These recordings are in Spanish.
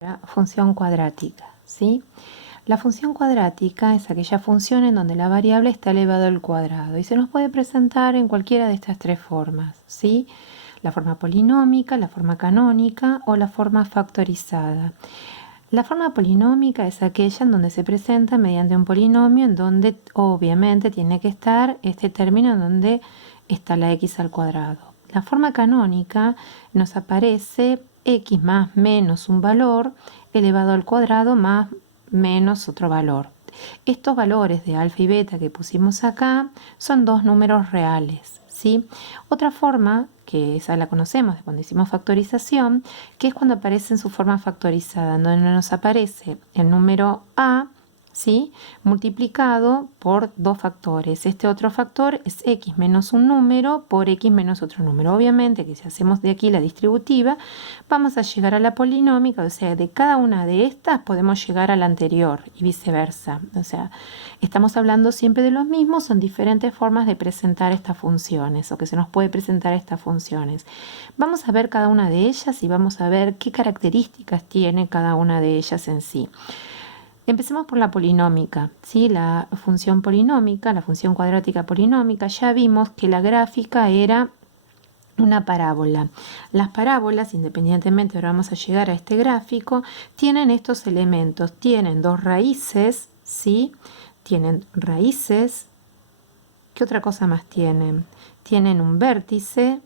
La función cuadrática, ¿sí? La función cuadrática es aquella función en donde la variable está elevado al cuadrado y se nos puede presentar en cualquiera de estas tres formas, ¿sí? La forma polinómica, la forma canónica o la forma factorizada. La forma polinómica es aquella en donde se presenta mediante un polinomio en donde obviamente tiene que estar este término en donde está la x al cuadrado. La forma canónica nos aparece x más menos un valor elevado al cuadrado más menos otro valor. Estos valores de alfa y beta que pusimos acá son dos números reales, ¿sí? Otra forma, que esa la conocemos de cuando hicimos factorización, que es cuando aparece en su forma factorizada, en donde nos aparece el número a, ¿sí?, multiplicado por dos factores. Este otro factor es x menos un número por x menos otro número. Obviamente que si hacemos de aquí la distributiva, vamos a llegar a la polinómica, o sea, de cada una de estas podemos llegar a la anterior y viceversa. O sea, estamos hablando siempre de los mismos, son diferentes formas de presentar estas funciones o que se nos puede presentar estas funciones. Vamos a ver cada una de ellas y vamos a ver qué características tiene cada una de ellas en sí. Empecemos por la polinómica, ¿sí? La función polinómica, la función cuadrática polinómica, ya vimos que la gráfica era una parábola. Las parábolas, independientemente, ahora vamos a llegar a este gráfico, tienen estos elementos, tienen dos raíces, ¿sí? Tienen raíces. ¿Qué otra cosa más tienen? Tienen un vértice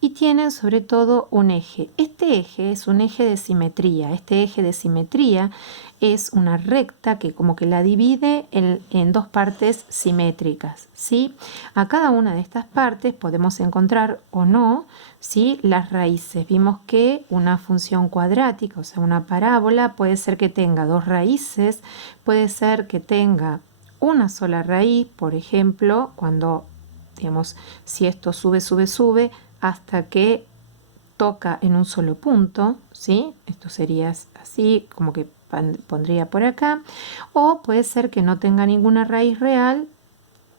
y tienen sobre todo un eje. Este eje es un eje de simetría. Este eje de simetría es una recta que como que la divide en dos partes simétricas, ¿sí? A cada una de estas partes podemos encontrar o no, ¿sí?, las raíces. Vimos que una función cuadrática, o sea, una parábola, puede ser que tenga dos raíces, puede ser que tenga una sola raíz, por ejemplo, cuando, digamos, si esto sube, sube, sube, hasta que toca en un solo punto, ¿sí? Esto sería así, como que pondría por acá. O puede ser que no tenga ninguna raíz real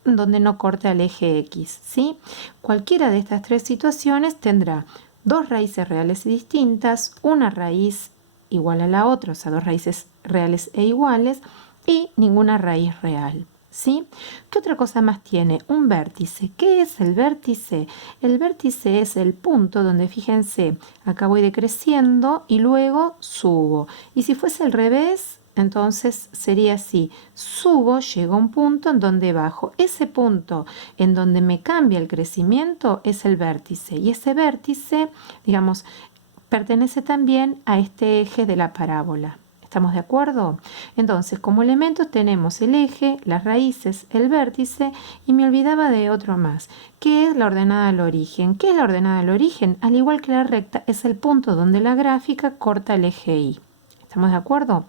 donde no corte al eje X, ¿sí? Cualquiera de estas tres situaciones tendrá dos raíces reales y distintas, una raíz igual a la otra, o sea, dos raíces reales e iguales, y ninguna raíz real, ¿sí? ¿Qué otra cosa más tiene? Un vértice. ¿Qué es el vértice? El vértice es el punto donde, fíjense, acá voy decreciendo y luego subo. Y si fuese al revés, entonces sería así: subo, llego a un punto en donde bajo. Ese punto en donde me cambia el crecimiento es el vértice. Y ese vértice, digamos, pertenece también a este eje de la parábola. ¿Estamos de acuerdo? Entonces, como elementos tenemos el eje, las raíces, el vértice, y me olvidaba de otro más. ¿Qué es la ordenada al origen? ¿Qué es la ordenada al origen? Al igual que la recta, es el punto donde la gráfica corta el eje Y. ¿Estamos de acuerdo?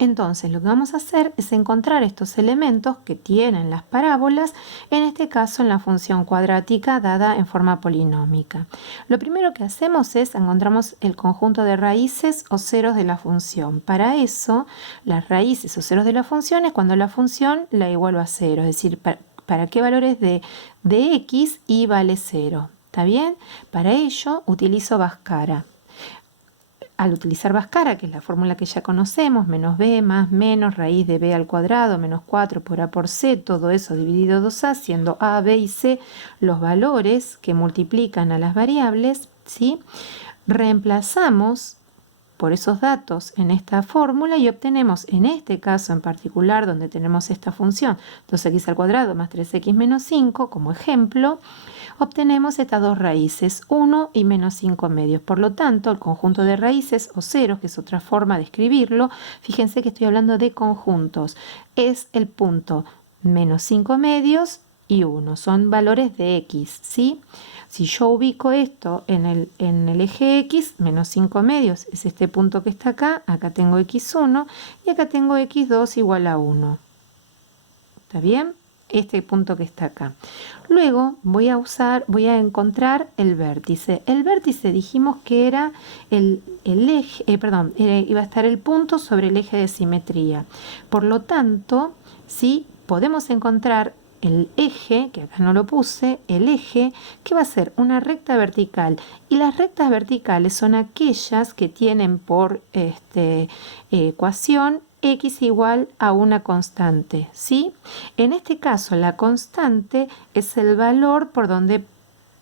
Entonces, lo que vamos a hacer es encontrar estos elementos que tienen las parábolas, en este caso en la función cuadrática dada en forma polinómica. Lo primero que hacemos es encontramos el conjunto de raíces o ceros de la función. Para eso, las raíces o ceros de la función es cuando la función la igualo a cero, es decir, para qué valores de x y vale 0. ¿Está bien? Para ello utilizo Bhaskara. Al utilizar Bhaskara, que es la fórmula que ya conocemos, menos b más menos raíz de b al cuadrado menos 4 por a por c, todo eso dividido 2a, siendo a, b y c los valores que multiplican a las variables, ¿sí? Reemplazamos por esos datos en esta fórmula y obtenemos, en este caso en particular, donde tenemos esta función 2x al cuadrado más 3x menos 5, como ejemplo, obtenemos estas dos raíces, 1 y menos 5 medios. Por lo tanto, el conjunto de raíces o ceros, que es otra forma de escribirlo, fíjense que estoy hablando de conjuntos, es el punto menos 5 medios y 1. Son valores de x, ¿sí? Si yo ubico esto en el eje X, menos 5 medios es este punto que está acá, acá tengo X1 y acá tengo X2 igual a 1. ¿Está bien? Este punto que está acá. Luego voy a encontrar el vértice. El vértice dijimos que era el eje, iba a estar el punto sobre el eje de simetría. Por lo tanto, sí, podemos encontrar el eje, que acá no lo puse, el eje, que va a ser una recta vertical. Y las rectas verticales son aquellas que tienen por ecuación x igual a una constante, ¿sí? En este caso, la constante es el valor por donde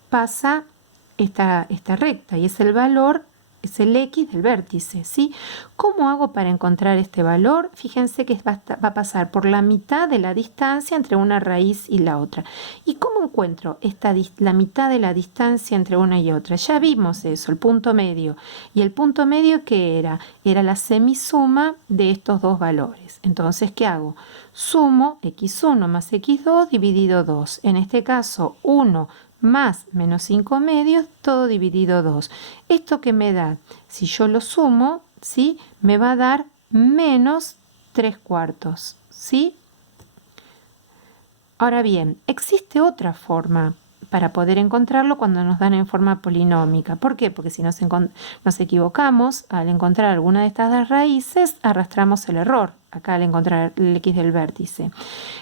pasa esta recta y es el valor, es el x del vértice, ¿sí? ¿Cómo hago para encontrar este valor? Fíjense que va a pasar por la mitad de la distancia entre una raíz y la otra. ¿Y cómo encuentro la mitad de la distancia entre una y otra? Ya vimos eso, el punto medio. ¿Y el punto medio qué era? Era la semisuma de estos dos valores. Entonces, ¿qué hago? Sumo x1 más x2 dividido 2. En este caso, 1 más menos 5 medios, todo dividido 2. ¿Esto qué me da? Si yo lo sumo, ¿sí? Me va a dar menos 3 cuartos, ¿sí? Ahora bien, existe otra forma para poder encontrarlo cuando nos dan en forma polinómica. ¿Por qué? Porque si nos equivocamos al encontrar alguna de estas dos raíces, arrastramos el error acá al encontrar el x del vértice.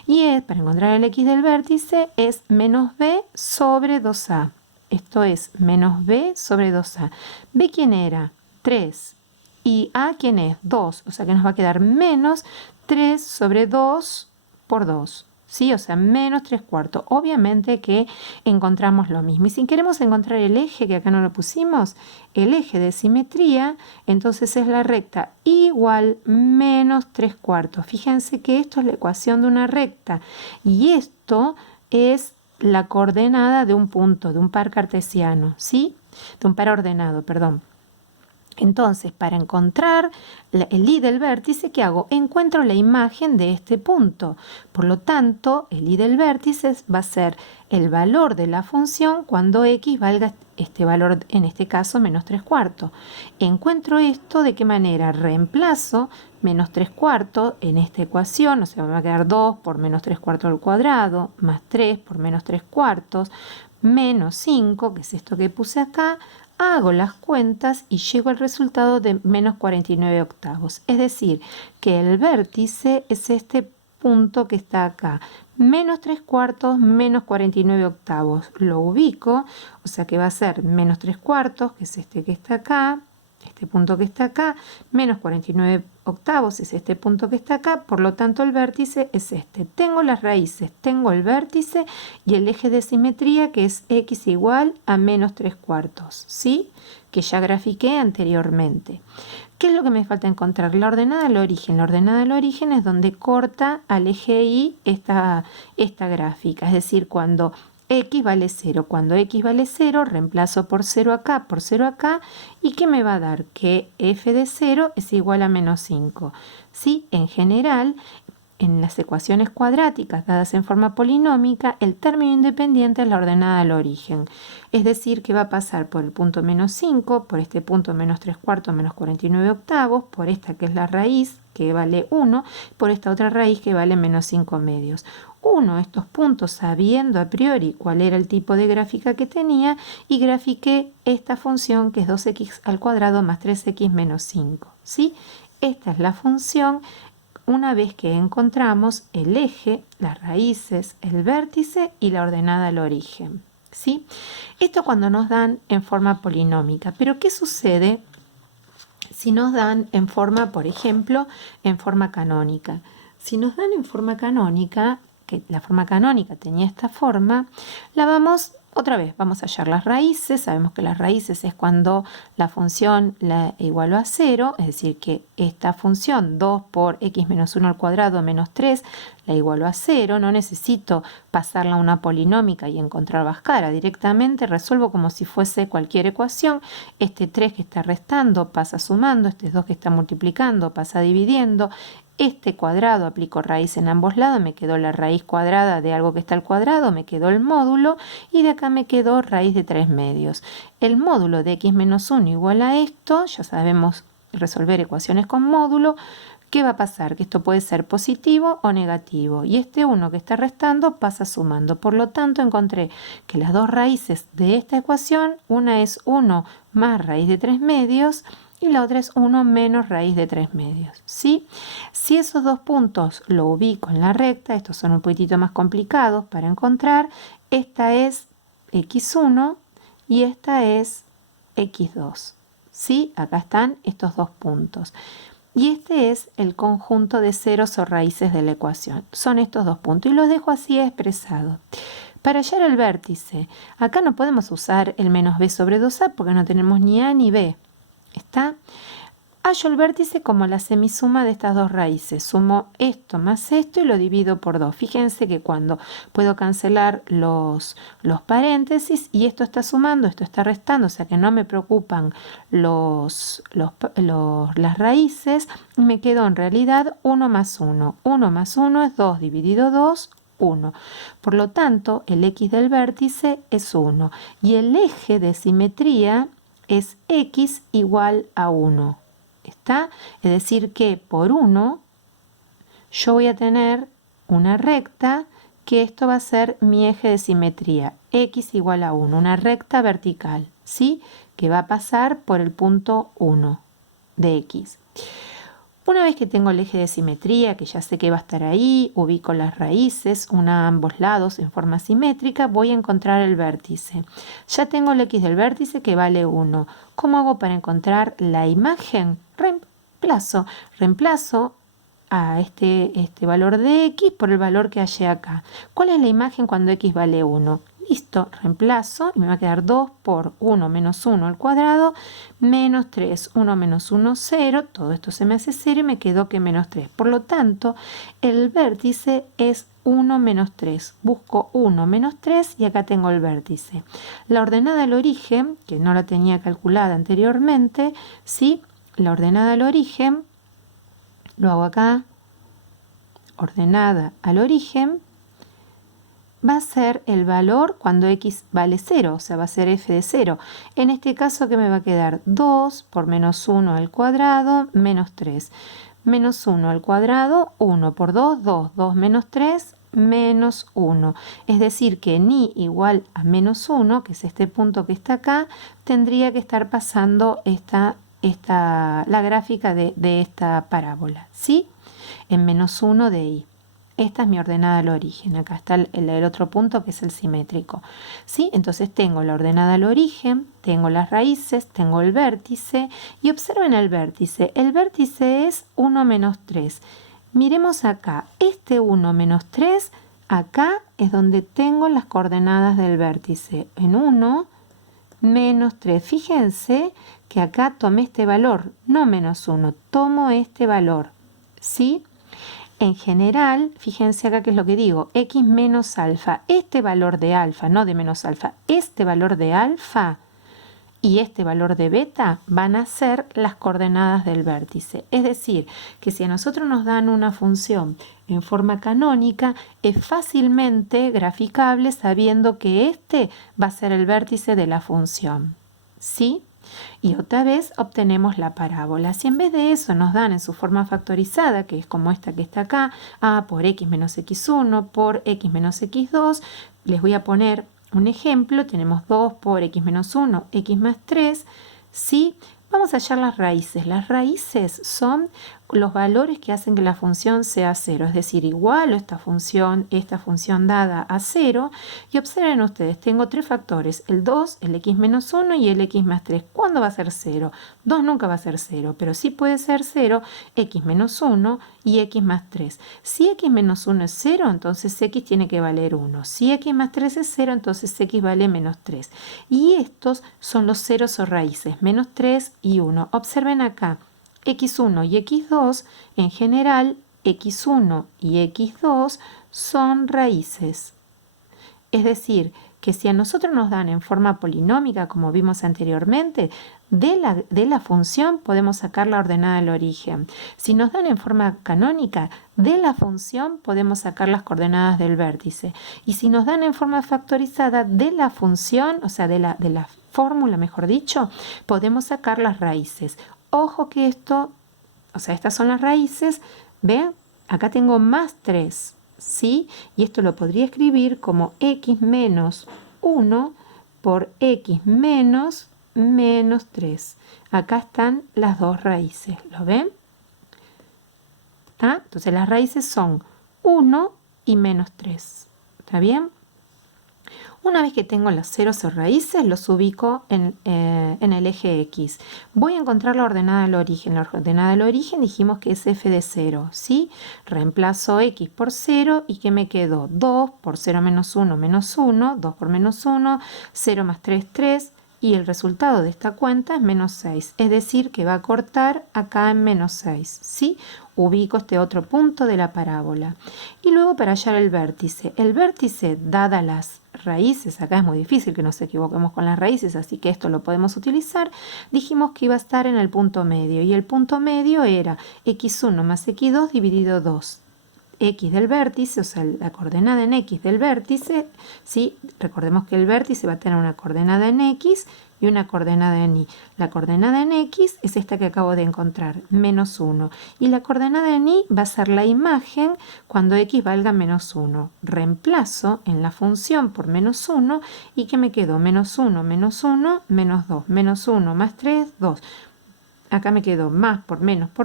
Y para encontrar el x del vértice es menos b sobre 2a. Esto es menos b sobre 2a. ¿B quién era? 3. ¿Y a quién es? 2. O sea que nos va a quedar menos 3 sobre 2 por 2. ¿Sí? O sea, menos 3 cuartos. Obviamente que encontramos lo mismo. Y si queremos encontrar el eje, que acá no lo pusimos, el eje de simetría, entonces es la recta igual menos 3 cuartos. Fíjense que esto es la ecuación de una recta. Y esto es la coordenada de un punto, de un par cartesiano, ¿sí? De un par ordenado, perdón. Entonces, para encontrar el y del vértice, ¿qué hago? Encuentro la imagen de este punto. Por lo tanto, el y del vértice va a ser el valor de la función cuando x valga este valor, en este caso, menos 3 cuartos. Encuentro esto de qué manera. Reemplazo menos 3 cuartos en esta ecuación, o sea, me va a quedar 2 por menos 3 cuartos al cuadrado, más 3 por menos 3 cuartos, menos 5, que es esto que puse acá. Hago las cuentas y llego al resultado de menos 49 octavos. Es decir, que el vértice es este punto que está acá. Menos 3 cuartos, menos 49 octavos. Lo ubico, o sea que va a ser menos 3 cuartos, que es este que está acá, este punto que está acá, menos 49 octavos es este punto que está acá, por lo tanto el vértice es este. Tengo las raíces, tengo el vértice y el eje de simetría que es x igual a menos 3 cuartos, ¿sí? Que ya grafiqué anteriormente. ¿Qué es lo que me falta encontrar? La ordenada del origen. La ordenada del origen es donde corta al eje y esta gráfica, es decir, cuando x vale 0. Cuando x vale 0, reemplazo por 0 acá, por 0 acá, ¿y qué me va a dar? Que f de 0 es igual a menos 5. ¿Sí? En general, en las ecuaciones cuadráticas dadas en forma polinómica, el término independiente es la ordenada al origen. Es decir, que va a pasar por el punto menos 5, por este punto menos 3 cuartos, menos 49 octavos, por esta que es la raíz, que vale 1, por esta otra raíz que vale menos 5 medios. Uno de estos puntos sabiendo a priori cuál era el tipo de gráfica que tenía y grafiqué esta función que es 2x al cuadrado más 3x menos 5. ¿Sí? Esta es la función una vez que encontramos el eje, las raíces, el vértice y la ordenada al origen. ¿Sí? Esto cuando nos dan en forma polinómica. Pero ¿qué sucede si nos dan en forma, por ejemplo, en forma canónica? Si nos dan en forma canónica, que la forma canónica tenía esta forma, la vamos otra vez, vamos a hallar las raíces. Sabemos que las raíces es cuando la función la igualo a 0, es decir, que esta función 2 por x menos 1 al cuadrado menos 3 la igualo a 0. No necesito pasarla a una polinómica y encontrar Bhaskara. Directamente resuelvo como si fuese cualquier ecuación. Este 3 que está restando pasa sumando, este 2 que está multiplicando pasa dividiendo. Este cuadrado, aplico raíz en ambos lados, me quedó la raíz cuadrada de algo que está al cuadrado, me quedó el módulo y de acá me quedó raíz de 3 medios. El módulo de x menos 1 igual a esto, ya sabemos resolver ecuaciones con módulo. ¿Qué va a pasar? Que esto puede ser positivo o negativo y este 1 que está restando pasa sumando. Por lo tanto, encontré que las dos raíces de esta ecuación, una es 1 más raíz de 3 medios y la otra es 1 menos raíz de 3 medios, ¿sí? Si esos dos puntos lo ubico en la recta, estos son un poquitito más complicados para encontrar, esta es x1 y esta es x2, ¿sí? Acá están estos dos puntos. Y este es el conjunto de ceros o raíces de la ecuación. Son estos dos puntos y los dejo así expresados. Para hallar el vértice, acá no podemos usar el menos b sobre 2a porque no tenemos ni a ni b. ¿Está? Hallo el vértice como la semisuma de estas dos raíces. Sumo esto más esto y lo divido por 2. Fíjense que cuando puedo cancelar los paréntesis y esto está sumando, esto está restando, o sea que no me preocupan las raíces y me quedó en realidad 1 más 1. 1 más 1 es 2 dividido 2, 1. Por lo tanto, el x del vértice es 1 y el eje de simetría es x igual a 1. ¿Está? Es decir que por 1 yo voy a tener una recta que esto va a ser mi eje de simetría, x igual a 1, una recta vertical, ¿sí? Que va a pasar por el punto 1 de x. Una vez que tengo el eje de simetría, que ya sé que va a estar ahí, ubico las raíces, una a ambos lados en forma simétrica, voy a encontrar el vértice. Ya tengo el x del vértice que vale 1. ¿Cómo hago para encontrar la imagen? Reemplazo a este valor de x por el valor que hallé acá. ¿Cuál es la imagen cuando x vale 1? Listo, reemplazo y me va a quedar 2 por 1 menos 1 al cuadrado, menos 3, 1 menos 1, 0. Todo esto se me hace 0 y me quedó que menos 3. Por lo tanto, el vértice es 1 menos 3. Busco 1 menos 3 y acá tengo el vértice. La ordenada al origen, que no la tenía calculada anteriormente, ¿sí? La ordenada al origen, lo hago acá, ordenada al origen, va a ser el valor cuando x vale 0, o sea, va a ser f de 0. En este caso, ¿qué me va a quedar? 2 por menos 1 al cuadrado, menos 3. Menos 1 al cuadrado, 1 por 2, 2. 2 menos 3, menos 1. Es decir, que ni igual a menos 1, que es este punto que está acá, tendría que estar pasando la gráfica de esta parábola, ¿sí? En menos 1 de y. Esta es mi ordenada al origen. Acá está el otro punto que es el simétrico, ¿sí? Entonces tengo la ordenada al origen, tengo las raíces, tengo el vértice y observen el vértice. El vértice es 1 menos 3. Miremos acá. Este 1 menos 3, acá es donde tengo las coordenadas del vértice. En 1 menos 3. Fíjense que acá tomé este valor, no menos 1, tomo este valor, ¿sí? En general, fíjense acá qué es lo que digo, x menos alfa, este valor de alfa, no de menos alfa, este valor de alfa y este valor de beta van a ser las coordenadas del vértice. Es decir, que si a nosotros nos dan una función en forma canónica, es fácilmente graficable sabiendo que este va a ser el vértice de la función, ¿sí? Y otra vez obtenemos la parábola. Si en vez de eso nos dan en su forma factorizada, que es como esta que está acá, a por x menos x1 por x menos x2, les voy a poner un ejemplo. Tenemos 2 por x menos 1, x más 3, ¿sí? Vamos a hallar las raíces. Las raíces son los valores que hacen que la función sea 0, es decir, igual a esta función dada a 0. Y observen ustedes, tengo tres factores, el 2, el x menos 1 y el x más 3. ¿Cuándo va a ser 0? 2 nunca va a ser 0, pero sí puede ser 0, x menos 1 y x más 3. Si x menos 1 es 0, entonces x tiene que valer 1. Si x más 3 es 0, entonces x vale menos 3. Y estos son los ceros o raíces, menos 3 y 1. Observen acá, x1 y x2, en general, x1 y x2 son raíces. Es decir, que si a nosotros nos dan en forma polinómica, como vimos anteriormente, de la función podemos sacar la ordenada del origen. Si nos dan en forma canónica, de la función podemos sacar las coordenadas del vértice. Y si nos dan en forma factorizada, de la función, o sea, de la fórmula, mejor dicho, podemos sacar las raíces. Ojo que esto, o sea, estas son las raíces, ¿ven? Acá tengo más 3, ¿sí? Y esto lo podría escribir como x menos 1 por x menos menos 3. Acá están las dos raíces, ¿lo ven? ¿Está? Entonces las raíces son 1 y menos 3. ¿Está bien? Una vez que tengo los ceros o raíces, los ubico en el eje X. Voy a encontrar la ordenada del origen. La ordenada del origen dijimos que es f de 0, ¿sí? Reemplazo X por 0 y ¿qué me quedó? 2 por 0 menos 1, menos 1, 2 por menos 1, 0 más 3, 3. Y el resultado de esta cuenta es menos 6, es decir, que va a cortar acá en menos 6, ¿sí? Ubico este otro punto de la parábola. Y luego para hallar el vértice, dadas las raíces, acá es muy difícil que nos equivoquemos con las raíces, así que esto lo podemos utilizar, dijimos que iba a estar en el punto medio, y el punto medio era x1 más x2 dividido 2. X del vértice, o sea, la coordenada en X del vértice, ¿sí? Recordemos que el vértice va a tener una coordenada en X y una coordenada en Y. La coordenada en X es esta que acabo de encontrar, menos 1. Y la coordenada en Y va a ser la imagen cuando X valga menos 1. Reemplazo en la función por menos 1 y ¿qué me quedó? Menos 1, menos 1, menos 2. Menos 1 más 3, 2. Acá me quedó más por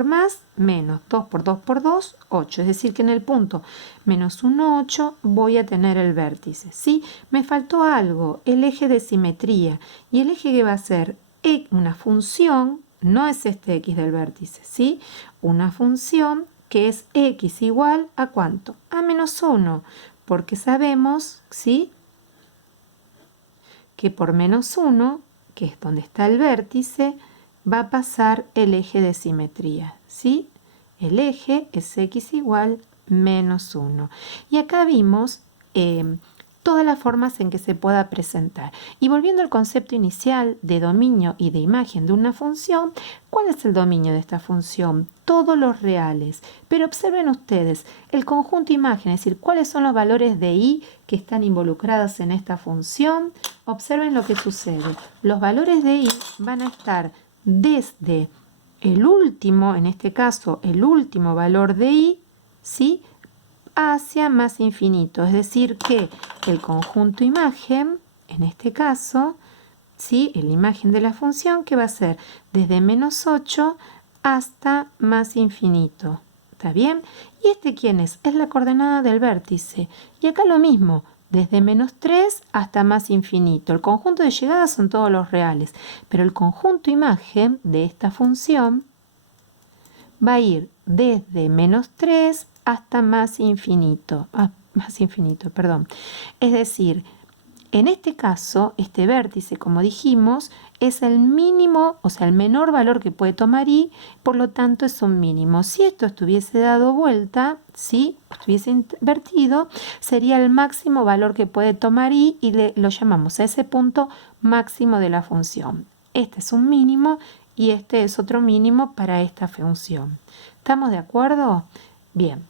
más, menos 2 por 2 por 2, 8. Es decir, que en el punto menos 1, 8 voy a tener el vértice, ¿sí? Me faltó algo, el eje de simetría. ¿Y el eje que va a ser? Una función, no es este x del vértice, ¿sí? Una función que es x igual a ¿cuánto? A menos 1, porque sabemos, ¿sí? Que por menos 1, que es donde está el vértice, va a pasar el eje de simetría, ¿sí? El eje es x igual menos 1. Y acá vimos todas las formas en que se pueda presentar. Y volviendo al concepto inicial de dominio y de imagen de una función, ¿cuál es el dominio de esta función? Todos los reales. Pero observen ustedes, el conjunto imagen, es decir, cuáles son los valores de y que están involucrados en esta función. Observen lo que sucede. Los valores de y van a estar desde el último, en este caso el último valor de y, ¿sí? Hacia más infinito, es decir que el conjunto imagen, en este caso, ¿sí? La imagen de la función que va a ser desde menos 8 hasta más infinito, ¿está bien? ¿Y este quién es? Es la coordenada del vértice, y acá lo mismo, desde menos 3 hasta más infinito. El conjunto de llegadas son todos los reales, pero el conjunto imagen de esta función va a ir desde menos 3 hasta más infinito. Es decir, en este caso, este vértice, como dijimos, es el mínimo, o sea, el menor valor que puede tomar y, por lo tanto, es un mínimo. Si esto estuviese dado vuelta, si estuviese invertido, sería el máximo valor que puede tomar y lo llamamos a ese punto máximo de la función. Este es un mínimo y este es otro mínimo para esta función. ¿Estamos de acuerdo? Bien.